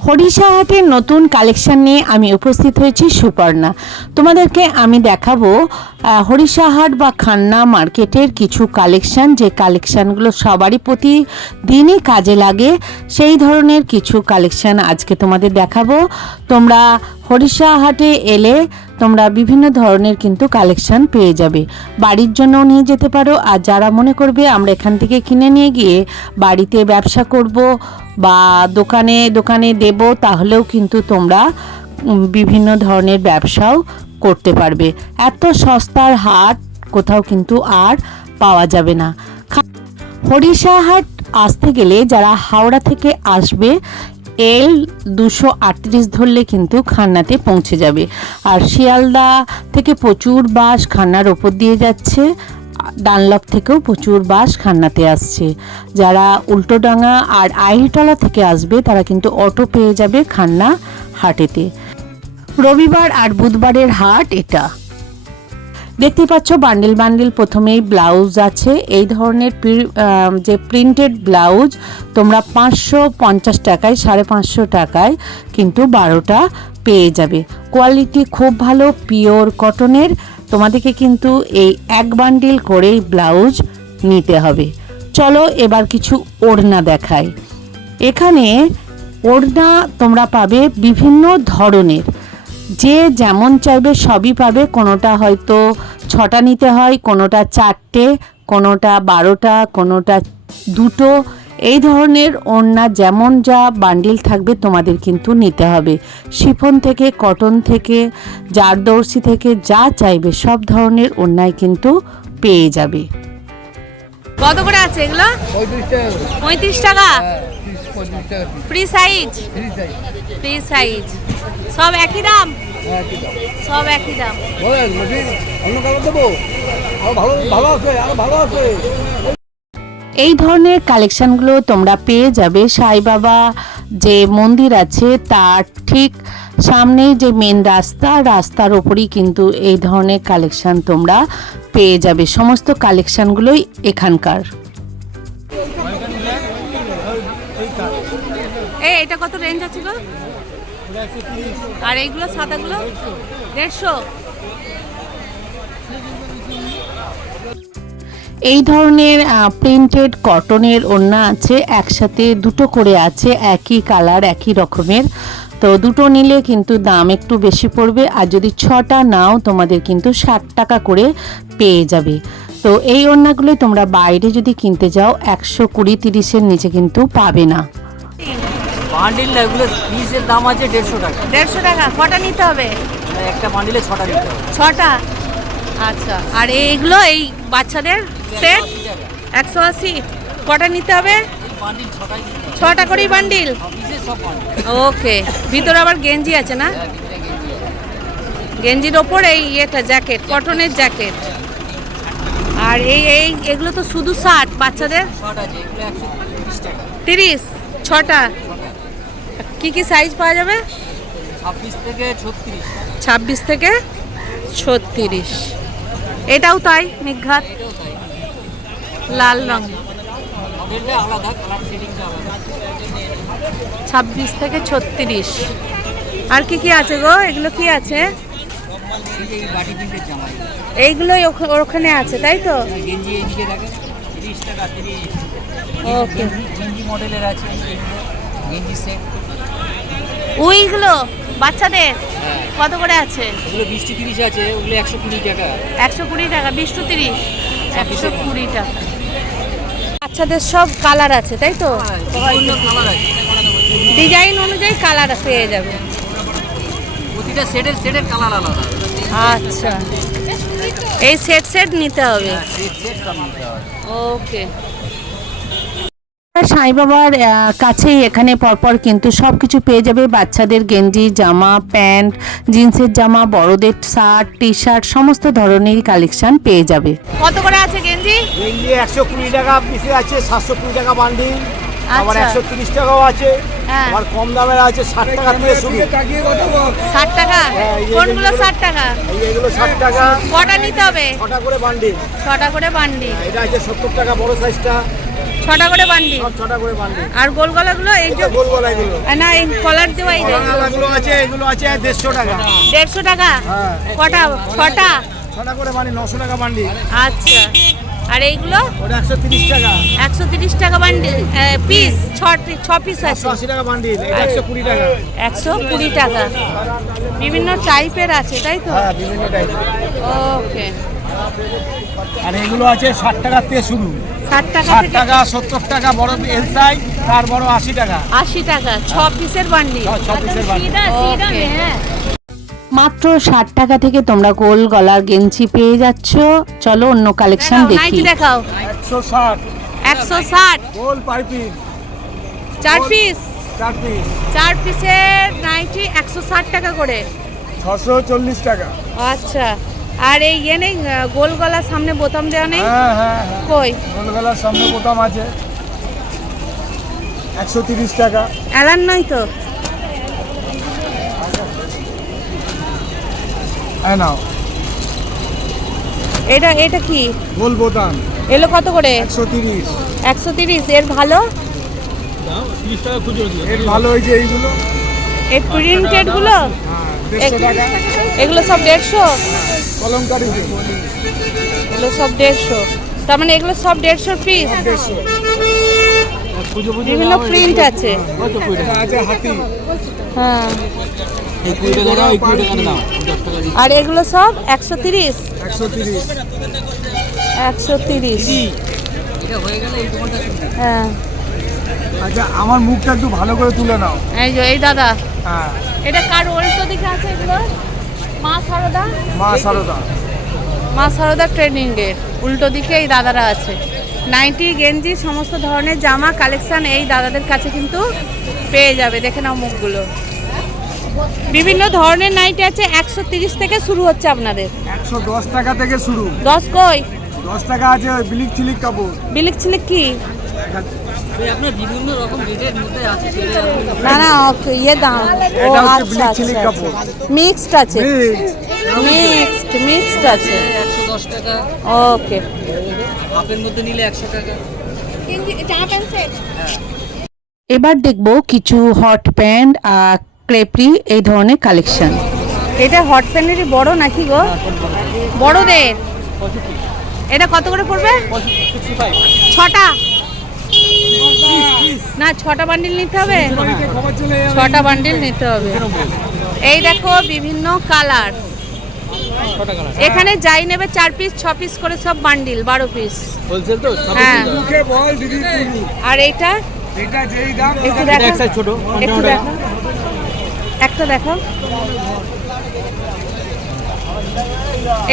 হরিষা হাটের নতুন কালেকশন নিয়ে আমি উপস্থিত হয়েছি সুপর্ণা। তোমাদেরকে আমি দেখাবো হরিষা হাট বা খান্না মার্কেটের কিছু কালেকশন, যে কালেকশনগুলো সবারই প্রতিদিনই কাজে লাগে, সেই ধরনের কিছু কালেকশন আজকে তোমাদের দেখাবো। তোমরা হরিষা হাটে এলে তোমরা বিভিন্ন ধরনের কিন্তু কালেকশন পেয়ে যাবে, বাড়ির জন্যও নিয়ে যেতে পারো। আর যারা মনে করবে আমরা এখান থেকে কিনে নিয়ে গিয়ে বাড়িতে ব্যবসা করব বা দোকানে দোকানে দেব, তাহলেও কিন্তু তোমরা বিভিন্ন ধরনের ব্যবসাও করতে পারবে। এত সস্তার হাট কোথাও কিন্তু আর পাওয়া যাবে না। হরিষা হাট আসতে গেলে যারা হাওড়া থেকে আসবে L238 ধরলে কিন্তু খান্নাতে পৌঁছে যাবে। আর শিয়ালদা থেকে প্রচুর বাস খান্নার ওপর দিয়ে যাচ্ছে, ডানলপ থেকেও প্রচুর বাস খান্নাতে আসছে। যারা উল্টোডাঙ্গা আর আহিরতলা থেকে আসবে তারা কিন্তু অটো পেয়ে যাবে খান্না হাটেতে। রবিবার আর বুধবারের হাট এটা। দেখতে পাচ্ছ বান্ডিল বান্ডিল প্রথমেই ব্লাউজ আছে। এই ধরনের যে প্রিন্টেড ব্লাউজ তোমরা 550 টাকায় 550 টাকায় কিন্তু 12টা পেয়ে যাবে। কোয়ালিটি খুব ভালো, পিওর কটনের। তোমাদেরকে কিন্তু এই এক বান্ডিল করেই ব্লাউজ নিতে হবে। চলো এবার কিছু ওড়না দেখাই। এখানে ওড়না তোমরা পাবে বিভিন্ন ধরনের, যে যেমন চাইবে সবই পাবে। কোনোটা হয়তো 6টা নিতে হয়, কোনোটা 4টে, কোনোটা 12টা, কোনোটা 2টো। এই ধরনের ওড়না যেমন যা বান্ডিল থাকবে তোমাদের কিন্তু নিতে হবে। শিফন থেকে, কটন থেকে, জারদর্শি থেকে যা চাইবে সব ধরনের ওড়নাই কিন্তু পেয়ে যাবে। কত করে আছে এগুলো? 35 টাকা। Free size? Free size. সব একই দাম? সব একই দাম। এই ধরনের কালেকশনগুলো তোমরা পেয়ে যাবে সাই বাবা যে মন্দির আছে তার ঠিক সামনেই যে মেন রাস্তার ওপরই কিন্তু এই ধরনের কালেকশন তোমরা পেয়ে যাবে। সমস্ত কালেকশনগুলোই এখানকার। এটা কত রেঞ্জ আছে গো? আর এইগুলো সাদাগুলো 150। এই ধরনের প্রিন্টেড কটনের ওড়না আছে, একসাথে দুটো করে আছে, একই কালার একই রকমের। তো দুটো নিলে কিন্তু দাম একটু বেশি পড়বে, আর যদি 6টা নাও তোমাদের কিন্তু 60 টাকা করে পেয়ে যাবে। তো এই ওড়নাগুলো তোমরা বাইরে যদি কিনতে যাও 120-30-এর নিচে কিন্তু পাবে না। বান্ডিল না, এগুলো পিসের দাম আছে 150 টাকা। 150 টাকা। কটা নিতে হবে? একটা বান্ডিলে 6টা নিতে হবে। 6টা। আচ্ছা। আর এইগুলো এই বাচ্চাদের সেট 180। কটা নিতে হবে? বান্ডিল 6টাই নিতে হবে। 6টা করেই বান্ডিল? পিসের সব বান্ডিল। ওকে। ভিতরে আবার গেঞ্জি আছে না? গেঞ্জির ওপর এই এটা জ্যাকেট, কটনের জ্যাকেট। আর এগুলো তো শুধু শার্ট বাচ্চাদের? 6টা আছে, এগুলো 130 টাকা। 30? 6টা। কি সাইজ পাওয়া যাবে? 26 থেকে 36। 26 থেকে 36। এটাও তাই নিঘাত লাল রং। মডেলটা আলাদা, কালার সেটিংটা আলাদা। 26 থেকে 36। আর কি আছে গো? এগুলো কি আছে? এই বাটি প্রিন্টের জামা। এইগুলোই ওখানে আছে তাই তো? গেঞ্জি এদিকে দেখেন 30 টাকা 30। ওকে। গেঞ্জি মডেলের আছে, গেঞ্জি সেট। ওইগুলো বাচ্চাদের কত করে আছে? ওগুলো 20-30 আছে, ওগুলো 120 টাকা। 120 টাকা। 20-30 120 টাকা। বাচ্চাদের সব কালার আছে তাই তো? বিভিন্ন কালার আছে, ডিজাইন অনুযায়ী কালার পেয়ে যাবে। প্রতিটা সেটের কালার আলাদা। আচ্ছা, এই সেট নিতে হবে। সেট সব নিতে হবে। ওকে। সাই বাবার কাছেই এখানে পরপর কিন্তু সব কিছু পেয়ে যাবে। বাচ্চাদের গেঞ্জি, জামা, প্যান্ট, জিন্সের জামা, বড়দের শার্ট, টি শার্ট, সমস্ত ধরনেরই কালেকশন পেয়ে যাবে। কত করে আছে গেঞ্জি? গেঞ্জি 120 টাকা পিসে আছে, 720 টাকা বান্ডিল, আবার আচ্ছা। 130 টাকাও আছে। হ্যাঁ। আবার কম দামের আছে 60 টাকা থেকে শুরু। 60 টাকা? হ্যাঁ, কোনগুলো 60 টাকা? এগুলো 60 টাকা। কটা নিতে হবে? 6টা করে বান্ডিল। 6টা করে বান্ডিল। এটা আছে 70 টাকা বড় সাইজটা। 6টা করে বান্ডিল। সব 6টা করে বান্ডিল। আর গোল গলাগুলো এই যে গোল গলা এগুলো। না এই কলার দেওয়া এই যে গলাগুলো আছে, এগুলো আছে 150 টাকা। 150 টাকা। হ্যাঁ। কটা? 6টা। 6টা করে বান্ডিল 900 টাকা বান্ডিল। আচ্ছা। আর এইগুলো ওটা 130 টাকা। 130 টাকা বান্ডিল পিস। 6 পিস আছে। 180 টাকা বান্ডিল। এটা 120 টাকা। 120 টাকা। বিভিন্ন টাইপের আছে তাই তো? হ্যাঁ, বিভিন্ন টাইপের। ওকে। আর এগুলো আছে 60 টাকা থেকে শুরু। 60 টাকা 60 থেকে টাকা, 70 টাকা বড় এল সাইজ, তার বড় 80 টাকা। 80 টাকা 6 পিসের বান্ডিল। 6 পিসের বান্ডিল। ওকে। মাত্র 60 টাকা থেকে তোমরা গোল গলার গেঞ্জি পেয়ে যাচ্ছ। চলো অন্য কালেকশন দেখাও, দেখি। নাইটি দেখাও। 160 160 গোল পাইপিং। 4 পিস। 4 পিস 4 পিসের নাইটি 160 টাকা করে। 640 টাকা। আচ্ছা। আর এই ইয়ে নেই গোল গলার সামনে বোতাম দেওয়া নেই? হ্যাঁ হ্যাঁ হ্যাঁ। কই? গোলগলার সামনে বোতাম আছে 130 টাকা। অ্যালান নয় তো? হ্যাঁ নাও। এটা কি? গোল বোতাম এলো কত করে? 130। 130। এর ভালো? এর ভালো হয়েছে এইগুলো। এর প্রিন্টেড গুলো? হ্যাঁ 150 টাকা। এগুলো সব 150? কলমকারি এগুলো সব 150। তার মানে এগুলো সব 150 পিস? 150। বিভিন্ন প্রিন্ট আছে। আছে হাতি। হ্যাঁ। 20 টাকা দাও, 20 টাকা দাও। আর এগুলো সব 130? 130। 130। এটা হয়ে গেলে এই দোকানটা শুনবি। হ্যাঁ। আচ্ছা, আমার মুখটা একটু ভালো করে তুলে নাও। এই যে এই দাদা, হ্যাঁ, এটা কার উল্টো দিকে আছে এগুলো? মা সারদা? মা সারদা। মা সারদা ট্রেনিং এর উল্টো দিকে এই দাদারা আছে। নাইটি, গেঞ্জি, সমস্ত ধরনের জামা কালেকশন এই দাদাদের কাছে কিন্তু পেয়ে যাবে। দেখে নাও মুখগুলো। বিভিন্ন ধরনের নাইটি আছে। 130 থেকে শুরু হচ্ছে আপনাদের। 110 টাকা থেকে শুরু। 10 কই? 10 টাকা আছে ওই বিলিক চিলিক কাপড়। বিলিক ছিলিক কি? আপনার বিভিন্ন রকম রেটের মধ্যে আছে। না না ইয়ে দাম। ও এটা হচ্ছে আচ্ছা বিলিক চিলিক আচ্ছা। কাপড়। মিক্সড আছে। মিক্সড আছে। 110 টাকা। ওকে। হাফের মধ্যে নিলে 100 টাকা। এবার দেখবো কিছু হট প্যান্ট আর ক্রেপরি এই ধরনের কালেকশন। এটা হট প্যান্টেরই বড় নাকি গো? বড়দের এটা কত করে পড়বে? 6টা? না 6টা বান্ডিল নিতে হবে। 6টা বান্ডিল নিতে হবে। এই দেখো বিভিন্ন কালার। এখানে যাই নেবে 4 পিস 6 পিস করে সব বান্ডিল 12 পিস। হোলসেল তো? হ্যাঁ। মুখে বল দিদি তুমি। আর এইটা এটা যেই দাম একটু এটা দেখো। এক সাইজ ছোট। একটু দেখো। একটা দেখো।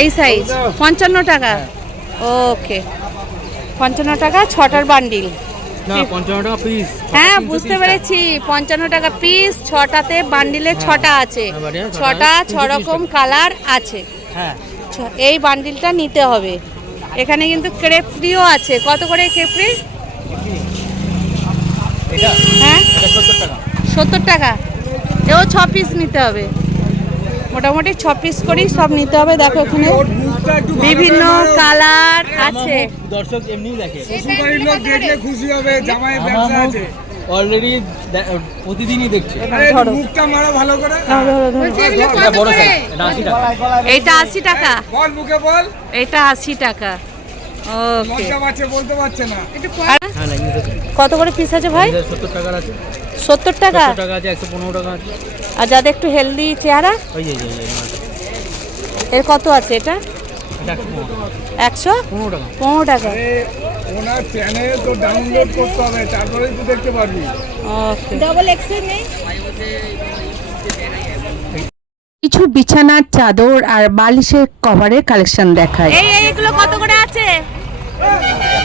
এই সাইজ 55 টাকা। ওকে। 55 টাকা 6টার বান্ডিল। না 55 টাকা পিস। হ্যাঁ বুঝতে পেরেছি। 55 টাকা পিস। 6টাতে বান্ডিলে 6টা আছে। 6টা 6 রকম কালার আছে। হ্যাঁ। এই বান্ডিলটা নিতে হবে। এখানে কিন্তু ক্রেপরিও আছে। কত করে ক্রেপরি? এটা হ্যাঁ 70 টাকা। 70 টাকা। এও 6 পিস নিতে হবে। মোটামুটি 6 পিস করেই সব নিতে হবে। দেখো এখানে ওর মুখটা একটু ভালো বিভিন্ন করে নাও। কালার আছে। দর্শক এমনিই দেখে। শ্বশুরবাড়ির লোক দেখলে খুশি হবে, জামাই আমার ব্যবসা মুখ আছে। অলরেডি প্রতিদিনই দেখছে। আরে একটু মুখটা মারো ভালো করে। এটা বড় সাইজ। এটা 80 টাকা। এইটা 80 টাকা। বল মুখে বল। এটা 80 টাকা। ওকে। লজ্জা পাচ্ছে, বলতে পারছে না। হ্যাঁ লাগিয়ে দিতে। কত করে পিস আছে ভাই? 70 টাকার আছে। 70 টাকা। 70 টাকা আছে, 115 টাকা আছে। আর যাদের একটু হেলদি চেহারা ওই যে এর কত আছে? এটা এটা 115 15 টাকা। টাকা। ওনার চ্যানেল তো ডাউনলোড করতে হবে, তারপরেই তো দেখতে পারবি। ওকে। ডাবল এক্সেল নেই? কিছু বিছানার চাদর আর বালিশের কভারের কালেকশন দেখায়। এইগুলো কত করে আছে?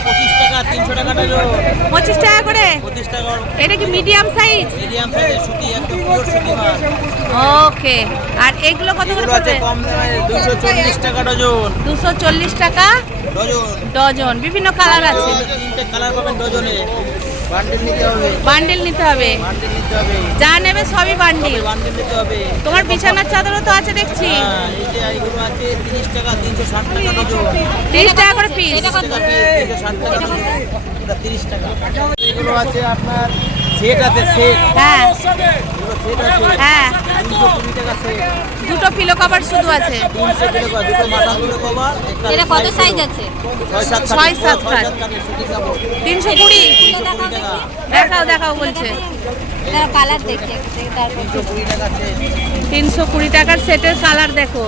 25 টাকা, 300 টাকা ডজন। 25 টাকা করে। 25 টাকা এটা কি মিডিয়াম সাইজ? মিডিয়াম সাইজের সুতি, একদম পিওর সুতি মাল। ওকে। আর এইগুলো কত করে এগুলো আছে পড়বে? কম দামে 240 টাকা ডজন। 240 টাকা ডজন। ডজন। বিভিন্ন কালার আছে। তিনটে কালার পাবেন ডজনে। বান্ডেল নিতে হবে। বান্ডেল নিতে হবে। বান্ডেল নিতে হবে। যা নেবে সবই বান্ডিল। বান্ডিল নিতে হবে। তোমার বিছানার চাদরও তো আছে দেখছি। হ্যাঁ, এই যে এইগুলো আছে 30 টাকা, 360 টাকা ডজন। 30 টাকা করে পিস। 360 টাকা এটা 30 টাকা। এগুলো আছে আপনার সেট আছে সেট। হ্যাঁ এগুলো সেট আছে হ্যাঁ, 320 টাকা সেট। দুটো পিলো কভার শুধু আছে। 300 টাকা দুটো মাথা তুলে কভার। এটা কত সাইজ আছে? 6-7 খাট। 320। দেখাও দেখাও বলছে। তার কালার দেখি তারপর 320 টাকা সেট। 320 টাকার সেটের কালার দেখো।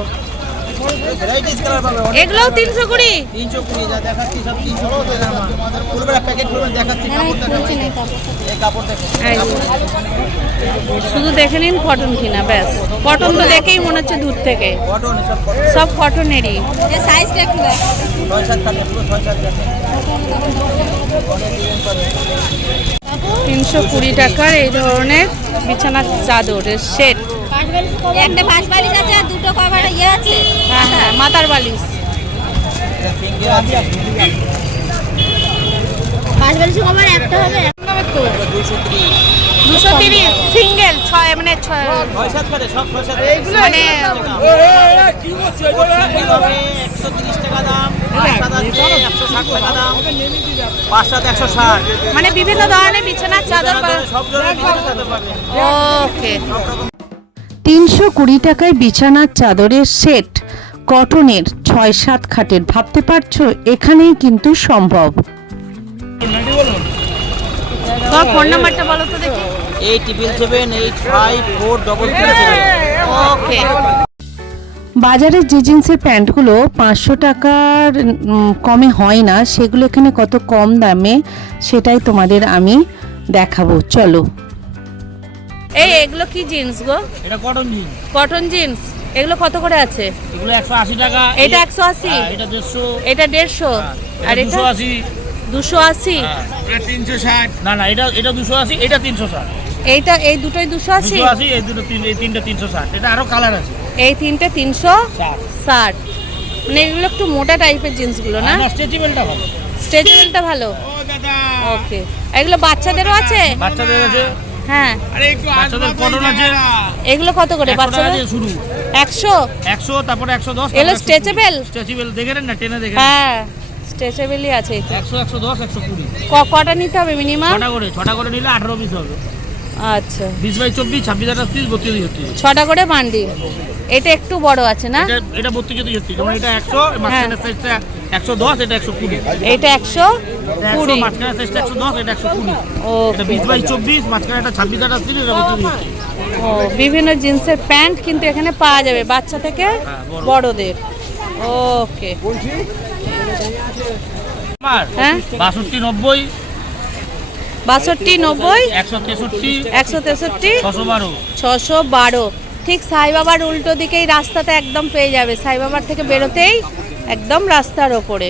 ভ্যারাইটিস কালার পাবে। এগুলোও 320। 320 যা দেখাচ্ছি সব 320 টাকা। ফুলবেলা প্যাকেট খুলবেন দেখাচ্ছি কাপড়টা খুলছি নেই কাপড়। এই কাপড় দেখো। এই যে। শুধু দেখে নিন কটন কিনা, ব্যাস। কটন তো দেখেই মনে হচ্ছে দূর থেকে। কটন সব কটন। সব কটনেরই। এর সাইজটা একটু দেখ। 6-7 থাকে পুরো 6-7 থাকে। 320 টাকার এই ধরনের বিছানার চাদরের সেট। একটা পাঁচ বালিশ আছে আর দুটো কভার আছে। হ্যাঁ হ্যাঁ, মাথার বালিশ। এটা ফিঙ্গার আছে পাঁচ বালিশ কভার একটা হবে। 230 সিঙ্গেল 6 মানে 6-7 করে সব 6-7 মানে কি বলছো এগুলো? সিঙ্গেল হবে 130 টাকা দাম, 5 আছে 160 টাকা দাম, 5 সাথে 160। মানে বিভিন্ন ধরনের বিছানার চাদর সব ধরনের বিছানার চাদর পাবেন। ওকে। 320 টাকায় বিছানার চাদরের সেট কটনের 6-7 খাটের, ভাবতে পারছো এখানেই কিন্তু সম্ভব। তোর ফোন নাম্বারটা বলো তো দেখি। 8778543337। ওকে। বাজারের যে জিন্সের প্যান্টগুলো 500 টাকার কমে হয় না, সেগুলো এখানে কত কম দামে সেটাই তোমাদের আমি দেখাবো, চলো। এগুলো কি জিন্স গো? এটা কটন জিন্স। Cotton jeans. এগুলো কত করে আছে? এগুলো 180 টাকা। এটা 180। এটা 150। এটা 150। আর এটা 280। 280। এটা 360। না না এটা 280, এটা 360। এইটা এই দুটোই 280। 280 এই দুটো এই তিনটা 360। এটা আরো কালার আছে। এই তিনটে 360। মানে এগুলো একটু মোটা টাইপের জিন্সগুলো না? না স্ট্রেচেবলটা ভালো। স্ট্রেচেবলটা ভালো। ও দাদা, ওকে। এগুলো বাচ্চাদেরও আছে? বাচ্চাদের আছে, হ্যাঁ। আরে একটু বাচ্চাদের আসবাব কটন আছে। এগুলো কত করে 100 টাকা বাচ্চাদের? দিয়ে শুরু। 100। 100 তারপরে 110। এগুলো স্ট্রেচেবল? স্ট্রেচেবল দেখেন না, টেনে দেখেন। হ্যাঁ, স্ট্রেচেবলই আছে। 100, 110, 120। কটা নিতে হবে মিনিমাম? 6টা করে নিলে 18 পিস হবে। আচ্ছা, 20/24, 26/28, 32/36। 6টা করে বান্ডিল। এটা একটু বড় আছে না? এটা 32/36। যেমন এটা 100, মাঝখানের সাইজটা 110, এটা 120। এটা 120। মাঝখানের সাইজটা 110, এটা 120। এটা ওকে। 20/24, মাঝখানে এটা 26/28, এটা 32। ও, বিভিন্ন জিন্সের প্যান্ট কিন্তু এখানে পাওয়া যাবে, বাচ্চা থেকে বড়দের। ওকে। আমার হ্যাঁ, 62, 90, 62, 90, 163, 163, 612। 612। ঠিক সাই বাবার উল্টো দিকেই রাস্তাতে একদম পেয়ে যাবে। সাই বাবার থেকে বেরোতেই একদম রাস্তার ওপরে।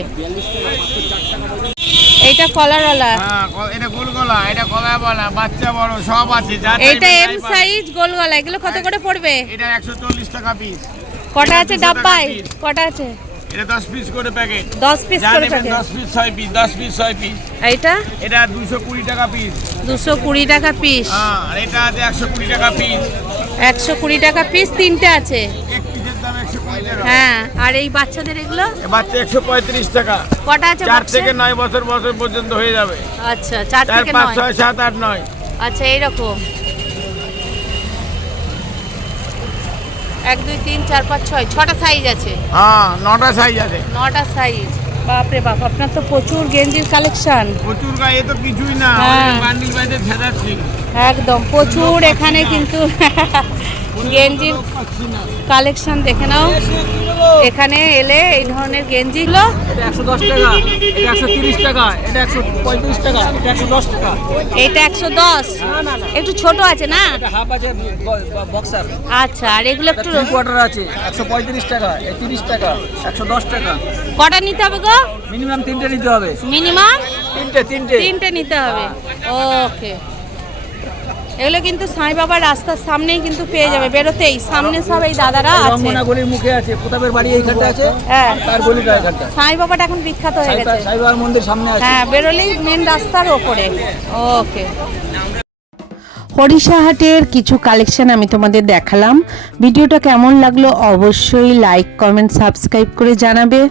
এইটা কলারওয়ালা। হ্যাঁ, এটা গোলগলা, এটা কলাবালা, বাচ্চা বড় সব আছে। যা এইটা চাইবেন এম তাই পাবেন। সাইজ গোলগলা। এগুলো কত করে পড়বে? এটা 140 টাকা পিস। কটা আছে 200 টাকা ডাব্বায়? piece। কটা আছে? এটা 10 পিস করে প্যাকেট। 10 পিস যা করে নেবেন packet. 10 piece 6 piece, 10 piece 6 piece. এইটা এটা 220 টাকা পিস। 220 টাকা পিস। হ্যাঁ, আর এটা আছে 120 টাকা পিস। 120 টাকা পিস তিনটে আছে। এক পিসের দাম 120 টাকা। হ্যাঁ, আর এই বাচ্চাদের এগুলো এ বাচ্চা 135 টাকা। কটা আছে 4 বাচ্চা? থেকে 9 বছর পর্যন্ত হয়ে যাবে। আচ্ছা, 4 4, থেকে 5, 9। 6, 7, 8, 9। আচ্ছা, এইরকম 1, 2, 3, 4, 5, 6 6টা সাইজ আছে। হ্যাঁ, 9টা সাইজ আছে। 9টা সাইজ। বাপরে বাপ, আপনার তো প্রচুর গেঞ্জির কালেকশন। প্রচুর গায়ে তো কিছুই না, হ্যাঁ। বান্ডিল বাইতে ছেদাচ্ছি। একদম প্রচুর এখানে কিন্তু গেঞ্জির কালেকশন দেখে নাও। এখানে এলে এই ধরনের গেঞ্জিগুলো এটা 110 টাকা, এটা 130 টাকা, এটা 135 টাকা, এটা 110 টাকা। এইটা 110। একটু ছোট আছে না? এটা হাফ আছে বক্সার। আচ্ছা, আর এগুলো একটু কোয়ার্টার আছে 135 টাকা, 30 টাকা, 110 টাকা। কটা নিতে হবে গো? মিনিমাম 3টে নিতে হবে। মিনিমাম তিনটে। 3টে নিতে হবে। ওকে। এগুলো কিন্তু সাই বাবার রাস্তার সামনেই কিন্তু পেয়ে যাবে, বেরোতেই সামনে সব এই দাদারা আছে। রঙ্গনা গলির মুখে আছে, প্রতাপের বাড়ি এইখানটা আছে। হ্যাঁ, তার গলিটা এখানটা। সাই বাবাটা এখন বিখ্যাত হয়ে গেছে। সাইবার মন্দির সামনে আছে। হ্যাঁ, বেরোলেই মেন রাস্তার ওপরে। ওকে। পরিষা হাটের কিছু কালেকশন আমি তোমাদের দেখালাম। ভিডিওটা কেমন লাগলো অবশ্যই লাইক কমেন্ট সাবস্ক্রাইব করে জানাবে,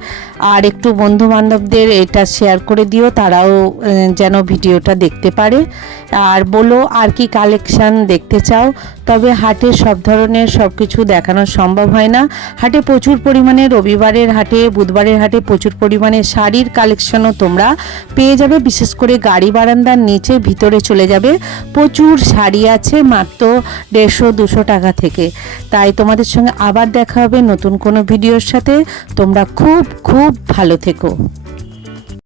আর একটু বন্ধু বান্ধবদের এটা শেয়ার করে দিও, তারাও যেন ভিডিওটা দেখতে পারে। আর বলো আর কি কালেকশন দেখতে চাও। তবে হাটে সব ধরনের সব কিছু দেখানো সম্ভব হয় না। হাটে প্রচুর পরিমাণে রবিবারের হাটে বুধবারের হাটে প্রচুর পরিমাণে শাড়ির কালেকশনও তোমরা পেয়ে যাবে। বিশেষ করে গাড়ি বারান্দার নিচে ভিতরে চলে যাবে, প্রচুর শাড়ি আছে মাত্র 150-200 টাকা থেকে। তাই তোমাদের সঙ্গে আবার দেখা হবে নতুন কোনো ভিডিওর সাথে। তোমরা খুব খুব ভালো থেকো।